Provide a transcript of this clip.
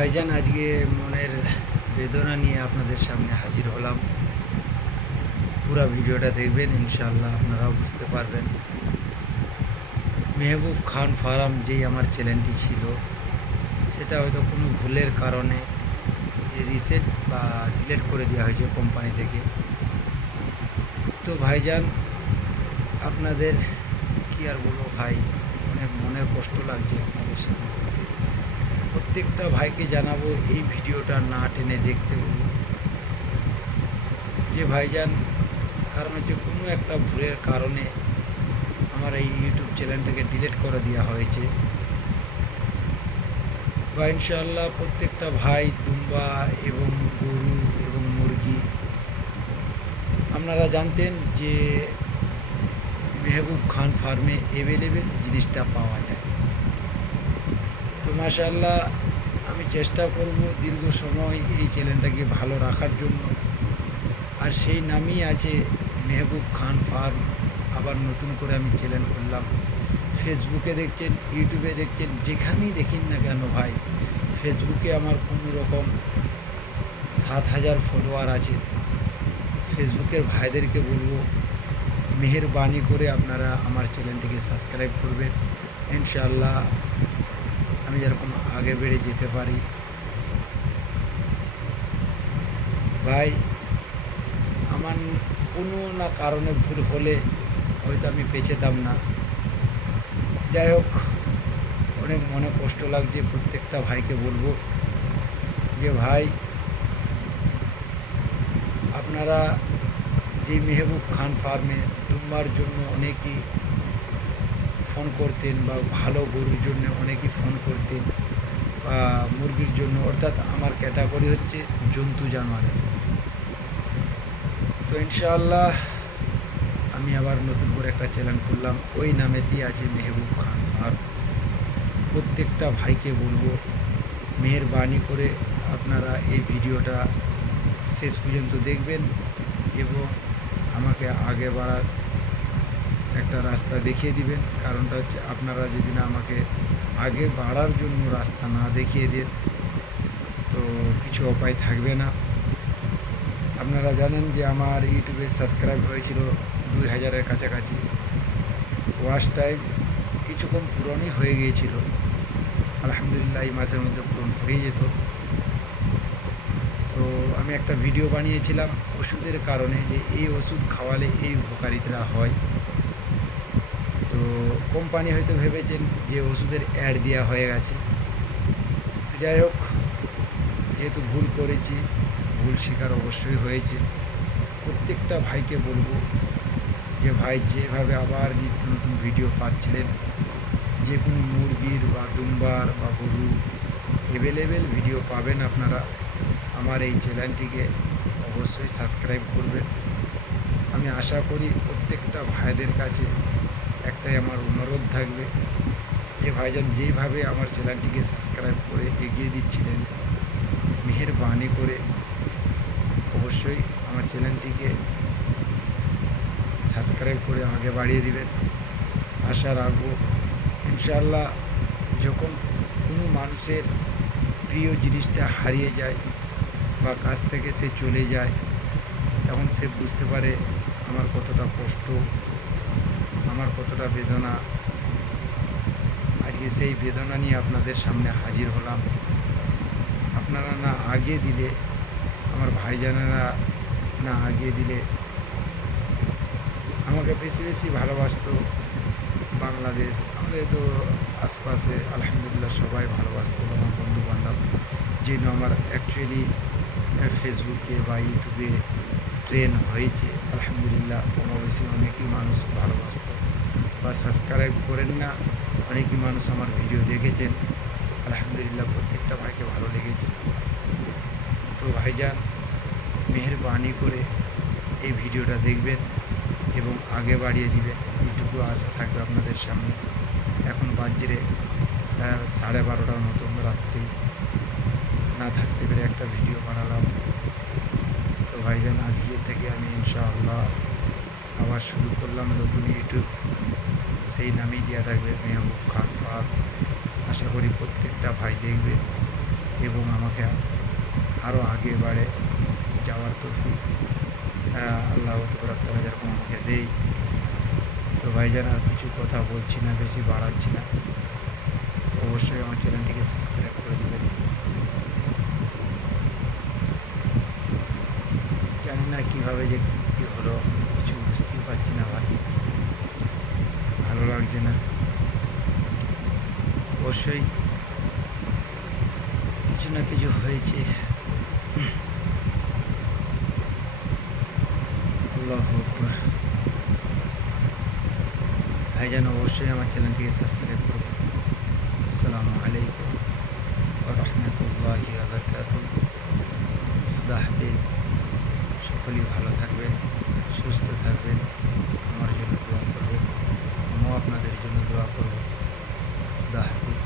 ভাইজান, আজকে মনের বেদনা নিয়ে আপনাদের সামনে হাজির হলাম। পুরা ভিডিওটা দেখবেন, ইনশাআল্লাহ আপনারাও বুঝতে পারবেন। মেহবুব খান ফার্ম যেই আমার চ্যানেলটি ছিল, সেটা হয়তো কোনো ভুলের কারণে রিসেট বা ডিলিট করে দেওয়া হয়েছে কোম্পানি থেকে। তো ভাইজান, আপনাদের কি আর বলবো ভাই, অনেক মনের কষ্ট লাগছে আপনাদের সামনে বলতে। প্রত্যেকটা ভাইকে জানাবো এই ভিডিওটা না টেনে দেখতে বলবো যে ভাইজান, কারণ হচ্ছে কোনো একটা ভুলের কারণে আমার এই ইউটিউব চ্যানেলটাকে ডিলিট করে দেওয়া হয়েছে। বা ইনশাআল্লাহ প্রত্যেকটা ভাই দুম্বা এবং গরু এবং মুরগি, আপনারা জানতেন যে মেহবুব খান ফার্মে অ্যাভেলেবেল জিনিসটা পাওয়া যায়। তো মাশাআল্লাহ, আমি চেষ্টা করব দীর্ঘ সময় এই চ্যানেলটাকে ভালো রাখার জন্য। আর সেই নামই আছে মেহবুব খান ফার্ম। আবার নতুন করে আমি চ্যানেল করলাম। ফেসবুকে দেখছেন, ইউটিউবে দেখছেন, যেখানেই দেখেন না কেন ভাই, ফেসবুকে আমার কোনো রকম 7,000 ফলোয়ার আছে। ফেসবুকের ভাইদেরকে বলবো মেহেরবানি করে আপনারা আমার চ্যানেলটিকে সাবস্ক্রাইব করবেন। ইনশাআল্লাহ আমি যেরকম আগে বেড়ে যেতে পারি। ভাই, আমার কোনো না কারণে ভুল হলে হয়তো আমি পেছাতাম না। যাই হোক, অনেক মনে কষ্ট লাগছে। প্রত্যেকটা ভাইকে বলবো যে ভাই, আপনারা যে মেহবুব খান ফার্মে দুম্বার জন্য অনেকেই ফোন করতেন, বা ভালো গরুর জন্য অনেকেই ফোন করতেন, বা মুরগির জন্য, অর্থাৎ আমার ক্যাটাগরি হচ্ছে জন্তু জানোয়ারের। তো ইনশাআল্লাহ আমি আবার নতুন করে একটা চ্যানেল করলাম, ওই নামেতেই আছে মেহবুব খান ফার্ম। প্রত্যেকটা ভাইকে বলবো মেহেরবানি করে আপনারা এই ভিডিওটা শেষ পর্যন্ত দেখবেন এবং আমাকে আগে বাড়ার একটা রাস্তা দেখিয়ে দিবেন। কারণটা হচ্ছে, আপনারা যদি না আমাকে আগে বাড়ার জন্য রাস্তা না দেখিয়ে দেন, তো কিছু উপায় থাকবে না। আপনারা জানেন যে আমার ইউটিউবে সাবস্ক্রাইব হয়েছিল 2,000-এর কাছাকাছি। ওয়াচ টাইম কিছু কম পূরণই হয়ে গিয়েছিল। আলহামদুলিল্লাহ এই মাসের মধ্যে পূরণ হয়ে যেত। তো আমি একটা ভিডিও বানিয়েছিলাম ওষুধের কারণে, যে এই ওষুধ খাওয়ালে এই উপকারিতা হয়। তো কোম্পানি হয়তো ভেবেছেন যে ওষুধের অ্যাড দেওয়া হয়ে গেছে। তো যাই হোক, যেহেতু ভুল করেছি, ভুল স্বীকার অবশ্যই হয়েছে। প্রত্যেকটা ভাইকে বলবো যে ভাই, যেভাবে আবার নিত্য নতুন ভিডিও পাচ্ছিলেন, যে কোনো মুরগির বা দুম্বার বা গরু অ্যাভেলেবেল ভিডিও পাবেন আপনারা। আমার এই চ্যানেলটিকে অবশ্যই সাবস্ক্রাইব করবেন। আমি আশা করি প্রত্যেকটা ভাইদের কাছে একটাই আমার অনুরোধ থাকবে যে ভাইজান, যেইভাবে আমার চ্যানেলটিকে সাবস্ক্রাইব করে এগিয়ে দিচ্ছিলেন, মেহেরবানি করে অবশ্যই আমার চ্যানেলটিকে সাবস্ক্রাইব করে আগে বাড়িয়ে দিবেন। আশা রাখবো ইনশাআল্লাহ, যখন কোনো মানুষের প্রিয় জিনিসটা হারিয়ে যায় বা কাছ থেকে সে চলে যায়, তখন সে বুঝতে পারে আমার কতটা কষ্ট, আমার কতটা বেদনা। আজকে সেই বেদনা নিয়ে আপনাদের সামনে হাজির হলাম। আপনারা না আগে দিলে, আমার ভাইজানেরা না আগিয়ে দিলে, আমাকে বেশি বেশি ভালোবাসতো বাংলাদেশ, আমাদের তো আশপাশে আলহামদুলিল্লাহ সবাই ভালোবাসতো, আমার বন্ধুবান্ধব। যেন আমার অ্যাকচুয়ালি ফেসবুকে বা ইউটিউবে ট্রেন হয়েছে, আলহামদুলিল্লাহ কম বেশি অনেকই মানুষ ভালোবাসতো বা সাবস্ক্রাইব করেন না, অনেকই মানুষ আমার ভিডিও দেখেছেন। আলহামদুলিল্লাহ প্রত্যেকটা ভাইকে ভালো লেগেছে। তো ভাইজান, মেহেরবানি করে এই ভিডিওটা দেখবেন এবং আগে বাড়িয়ে দিবেন, এইটুকু আশা থাকবে আপনাদের সামনে। এখন বাজে 12:30টার মতন রাত্রি, না থাকতে পেরে একটা ভিডিও বানালাম। তো ভাইজান, আজকে থেকে আমি ইনশাআল্লাহ আবার শুরু করলাম নতুন ইউটিউব, সেই নামেই দেওয়া থাকবে মেহবুব খান ফার্ম। আশা করি প্রত্যেকটা ভাই দেখবে এবং আমাকে আরও আগে বাড়ে যাওয়ার তৌফিক আল্লাহ তাআলা যেরকম আমাকে দেয়। তো ভাইজান আর কিছু কথা বলছি না, বেশি বাড়াচ্ছি না। অবশ্যই আমার চ্যানেলটিকে সাবস্ক্রাইব করে দেবেন। জানি না কীভাবে যে কী হলো, কিছু বুঝতেই পারছি না ভাই, ভালো লাগছে না। অবশ্যই কিছু না কিছু হয়েছে। আল্লাহু আকবার। ভাইজান অবশ্যই আমার চ্যানেলটিকে সাবস্ক্রাইব করবেন। আসসালামু আলাইকুম ওয়া রাহমাতুল্লাহি ওয়া বারাকাতুহু। খুদা হাফেজ। সকলেই ভালো থাকবেন, সুস্থ থাকবেন, আমার জন্য দোয়া করবেন, আমিও আপনাদের জন্য দোয়া করব। খুদা হাফেজ।